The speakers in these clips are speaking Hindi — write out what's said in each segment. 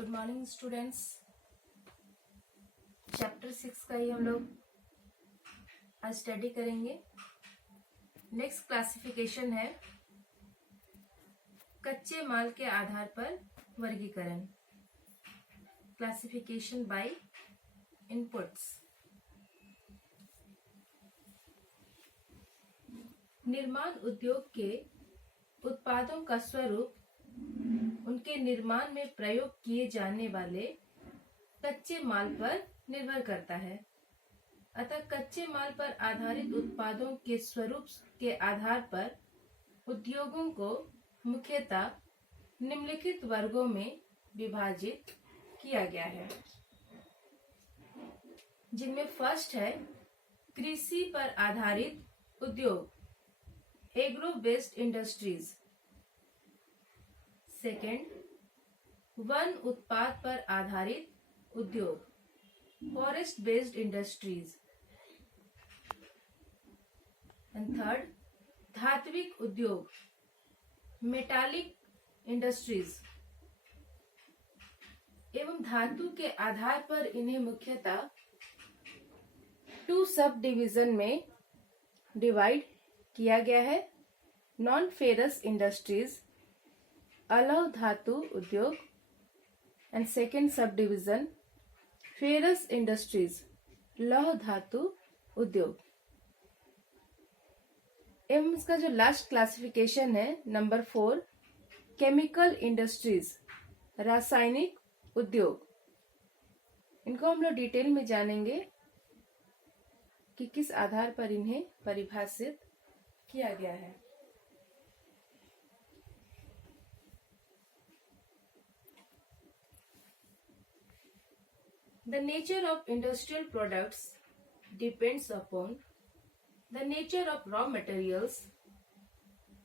Good morning students. चैप्टर 6 का ही हम लोग आज स्टडी करेंगे। नेक्स्ट क्लासिफिकेशन है कच्चे माल के आधार पर वर्गीकरण, क्लासिफिकेशन बाय इनपुट्स। निर्माण उद्योग के उत्पादों का स्वरूप उनके निर्माण में प्रयोग किए जाने वाले कच्चे माल पर निर्भर करता है। अतः कच्चे माल पर आधारित उत्पादों के स्वरूप के आधार पर उद्योगों को मुख्यतः निम्नलिखित वर्गों में विभाजित किया गया है, जिनमें फर्स्ट है कृषि पर आधारित उद्योग, agro based industries. Second one उत्पाद पर आधारित उद्योग, forest based industries. And third धात्विक उद्योग, मेटालिक इंडस्ट्रीज। एवं धातु के आधार पर इन्हें मुख्यतः 2 सब डिवीजन में डिवाइड किया गया है। नॉन फेरस इंडस्ट्रीज, अलौह धातु उद्योग, and second sub division ferrous industries, लौह धातु उद्योग। एवं इसका जो लास्ट क्लासिफिकेशन है नंबर 4 केमिकल इंडस्ट्रीज, रासायनिक उद्योग। इनको हम लोग डिटेल में जानेंगे कि किस आधार पर इन्हें परिभाषित किया गया है। The nature of industrial products depends upon the nature of raw materials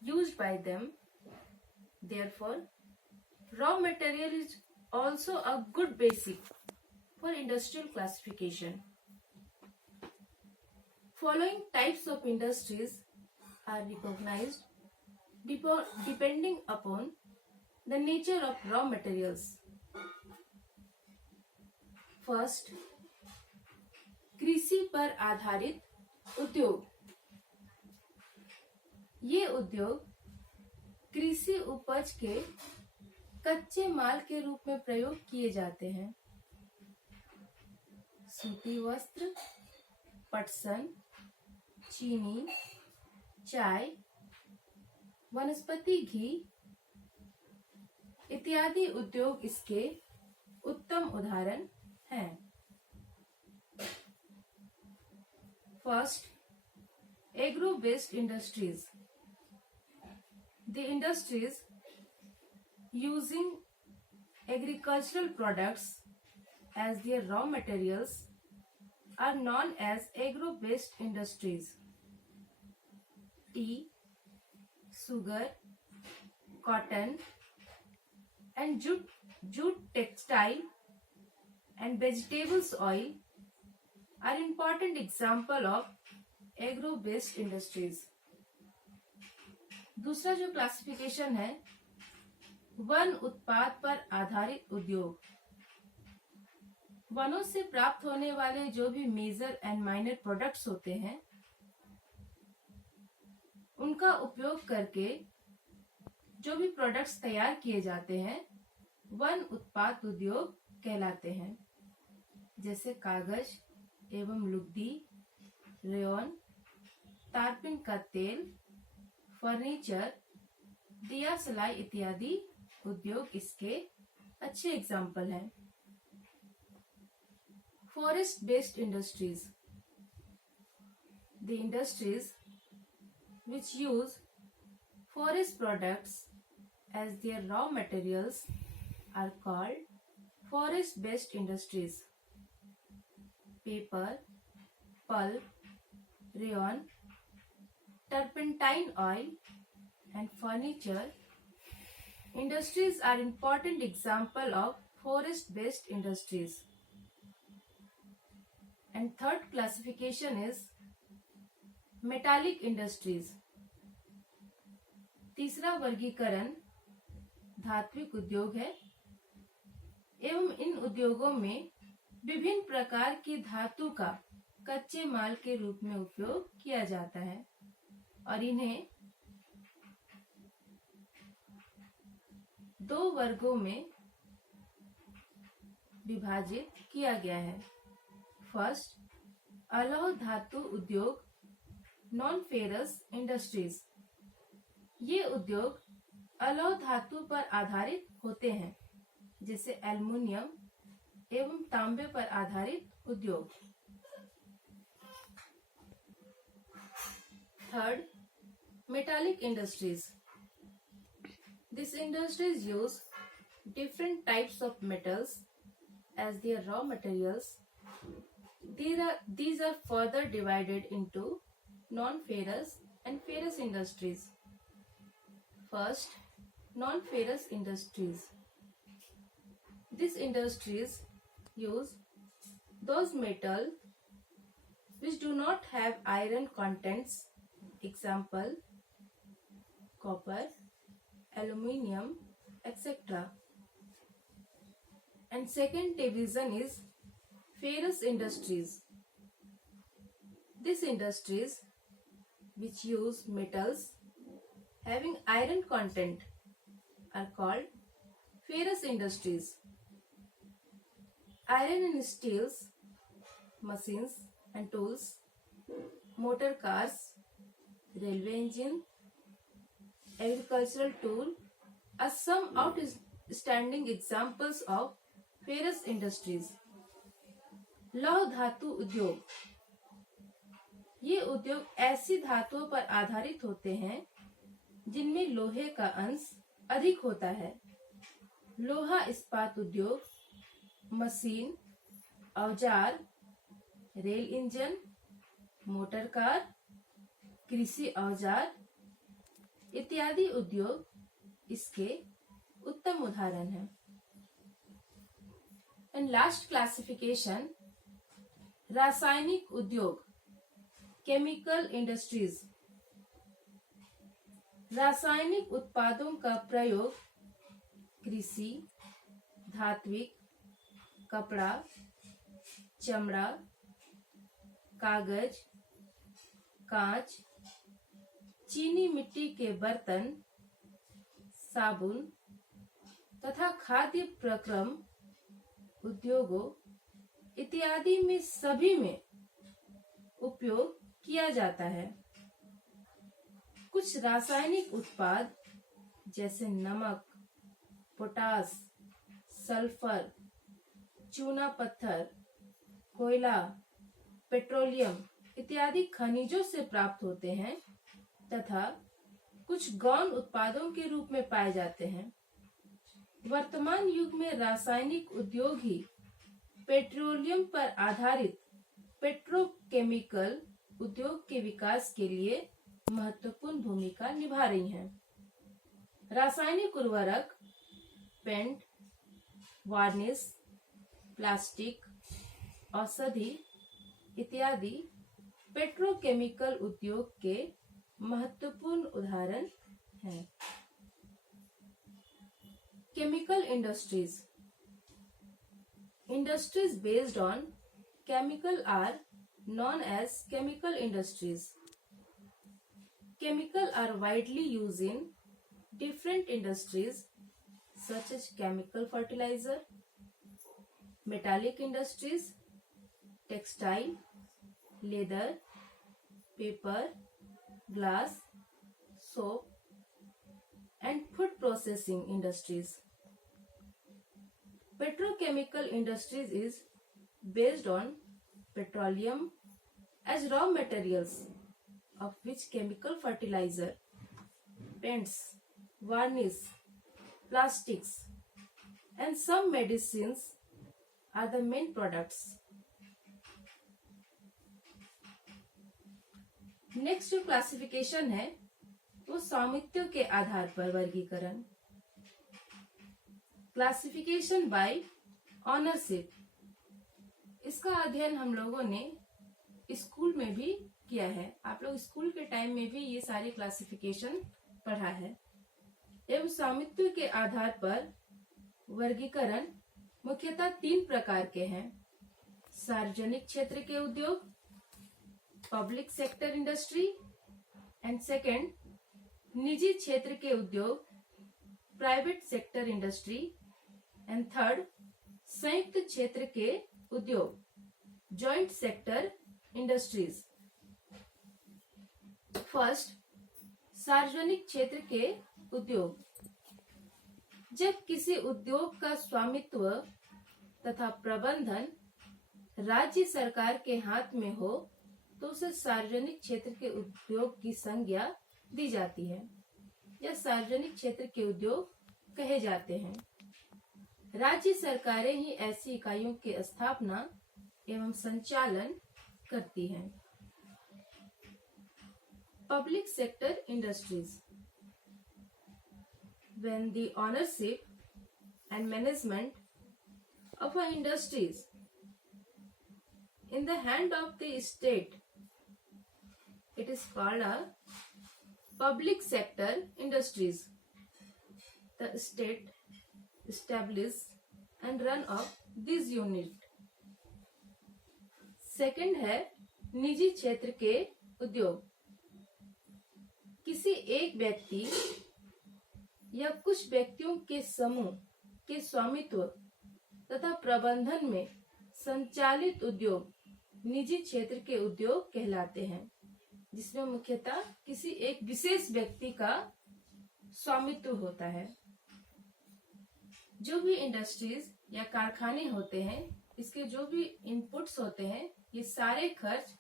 used by them. Therefore, raw material is also a good basis for industrial classification. Following types of industries are recognized depending upon the nature of raw materials. First कृषि पर आधारित उद्योग। ये उद्योग कृषि उपज के कच्चे माल के रूप में प्रयोग किए जाते हैं। सूती वस्त्र, पटसन, चीनी, चाय, वनस्पति घी इत्यादि उद्योग इसके उत्तम उदाहरण हैं। First agro based industries. The industries using agricultural products as their raw materials are known as agro based industries. Tea, sugar, cotton and jute textile and vegetables oil are important example of agro based industries. दूसरा जो क्लासिफिकेशन है वन उत्पाद पर आधारित उद्योग। वनों से प्राप्त होने वाले जो भी मेजर एंड माइनर प्रोडक्ट्स होते हैं उनका उपयोग करके जो भी प्रोडक्ट्स तैयार किए जाते हैं वन उत्पाद उद्योग कहलाते हैं, जैसे कागज एवं लुगदी, रेयन, तारपिन का तेल, फर्नीचर, दिया सलाई इत्यादि उद्योग इसके अच्छे एग्जाम्पल हैं। Forest based industries. The industries which use forest products as their raw materials are called forest based industries. Paper, pulp, rayon, turpentine oil and furniture industries are important example of forest based industries. And third classification is metallic industries. तीसरा वर्गीकरण धात्विक उद्योग है। एवं इन उद्योगों में विभिन्न प्रकार की धातु का कच्चे माल के रूप में उपयोग किया जाता है और इन्हें दो वर्गों में विभाजित किया गया है। फर्स्ट, अलौह धातु उद्योग, नॉन फेरस इंडस्ट्रीज। ये उद्योग अलौह धातु पर आधारित होते हैं, जैसे एल्युमिनियम एवं तांबे पर आधारित उद्योग। Third, metallic industries. These industries use different types of metals as their raw materials. These are further divided into non-ferrous and ferrous industries. First, non-ferrous industries. These industries use those metals which do not have iron contents, example, copper, aluminium, etc. And second division is ferrous industries. These industries which use metals having iron content are called ferrous industries. Iron in steels, machines and tools, motor cars, railway engine, agricultural tool are some outstanding examples of ferrous industries. लौह धातु उद्योग, ये उद्योग ऐसी धातुओं पर आधारित होते हैं जिनमें लोहे का अंश अधिक होता है। लोहा इस्पात उद्योग, मशीन, औजार, रेल इंजन, मोटर कार, कृषि औजार इत्यादि उद्योग इसके उत्तम उदाहरण हैं। एंड लास्ट क्लासिफिकेशन, रासायनिक उद्योग, केमिकल इंडस्ट्रीज। रासायनिक उत्पादों का प्रयोग कृषि, धात्विक, कपड़ा, चमड़ा, कागज, कांच, चीनी मिट्टी के बर्तन, साबुन तथा खाद्य प्रक्रम उद्योगों इत्यादि में सभी में उपयोग किया जाता है। कुछ रासायनिक उत्पाद जैसे नमक, पोटास, सल्फर, चूना पत्थर, कोयला, पेट्रोलियम इत्यादि खनिजों से प्राप्त होते हैं तथा कुछ गौण उत्पादों के रूप में पाए जाते हैं। वर्तमान युग में रासायनिक उद्योग ही पेट्रोलियम पर आधारित पेट्रोकेमिकल उद्योग के विकास के लिए महत्वपूर्ण भूमिका निभा रही हैं। रासायनिक उर्वरक, पेंट, वार्निश, प्लास्टिक, औषधि इत्यादि पेट्रोकेमिकल उद्योग के महत्वपूर्ण उदाहरण हैं। Chemical industries. Industries based on chemical are known as chemical industries. Chemical are widely used in different industries such as chemical fertilizer, metallic industries, textile, leather, paper, glass, soap, and food processing industries. Petrochemical industries is based on petroleum as raw materials, of which chemical fertilizer, paints, varnish, plastics, and some medicines are the main products. Next जो क्लासिफिकेशन है वो स्वामित्व के आधार पर वर्गीकरण। क्लासिफिकेशन बाय ऑनरशिप, इसका अध्ययन हम लोगों ने स्कूल में भी किया है। आप लोग स्कूल के टाइम में भी ये सारी क्लासिफिकेशन पढ़ा है। एवं स्वामित्व के आधार पर वर्गीकरण मुख्यतः 3 प्रकार के हैं। सार्वजनिक क्षेत्र के उद्योग, public sector industry, and second निजी क्षेत्र के उद्योग, private sector industry, and third संयुक्त क्षेत्र के उद्योग, जॉइंट सेक्टर इंडस्ट्रीज। फर्स्ट, सार्वजनिक क्षेत्र के उद्योग। जब किसी उद्योग का स्वामित्व तथा प्रबंधन राज्य सरकार के हाथ में हो तो उसे सार्वजनिक क्षेत्र के उद्योग की संज्ञा दी जाती है या सार्वजनिक क्षेत्र के उद्योग कहे जाते हैं। राज्य सरकारें ही ऐसी इकाइयों की स्थापना एवं संचालन करती हैं। Public sector industries. When the ownership and management of a industries in the hand of the state, it is called a public sector industries. The state establish and run of this unit. Second है निजी क्षेत्र के उद्योग। किसी एक व्यक्ति या कुछ व्यक्तियों के समूह के स्वामित्व तथा प्रबंधन में संचालित उद्योग निजी क्षेत्र के उद्योग कहलाते हैं, जिसमें मुख्यतः किसी एक विशेष व्यक्ति का स्वामित्व होता है। जो भी इंडस्ट्रीज या कारखाने होते हैं, इसके जो भी इनपुट्स होते हैं, ये सारे खर्च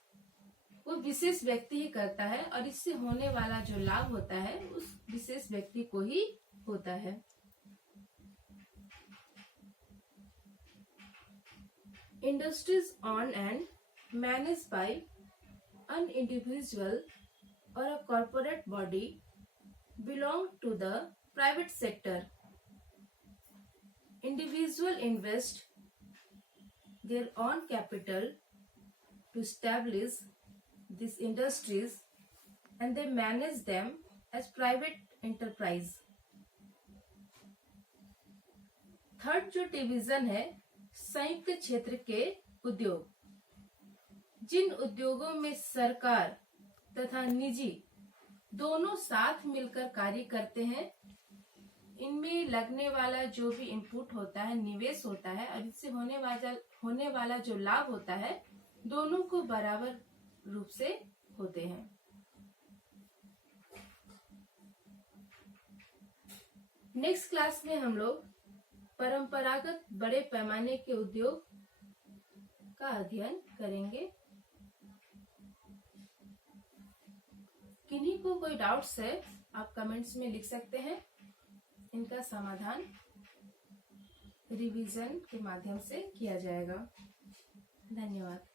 वो विशेष व्यक्ति ही करता है और इससे होने वाला जो लाभ होता है उस विशेष व्यक्ति को ही होता है। Industries owned and managed by an individual or a corporate body belong to the private sector. Individual invest their own capital to establish these industries and they manage them as private enterprise. Third जो डिवीजन है संयुक्त क्षेत्र के उद्योग। जिन उद्योगों में सरकार तथा निजी दोनों साथ मिलकर कार्य करते हैं, इनमें लगने वाला जो भी इनपुट होता है, निवेश होता है और इससे होने वाला जो लाभ होता है, दोनों को बराबर रूप से होते हैं। नेक्स्ट क्लास में हम लोग परंपरागत बड़े पैमाने के उद्योग का अध्ययन करेंगे। किन्हीं को कोई डाउट्स है आप कमेंट्स में लिख सकते हैं, इनका समाधान रिवीजन के माध्यम से किया जाएगा। धन्यवाद।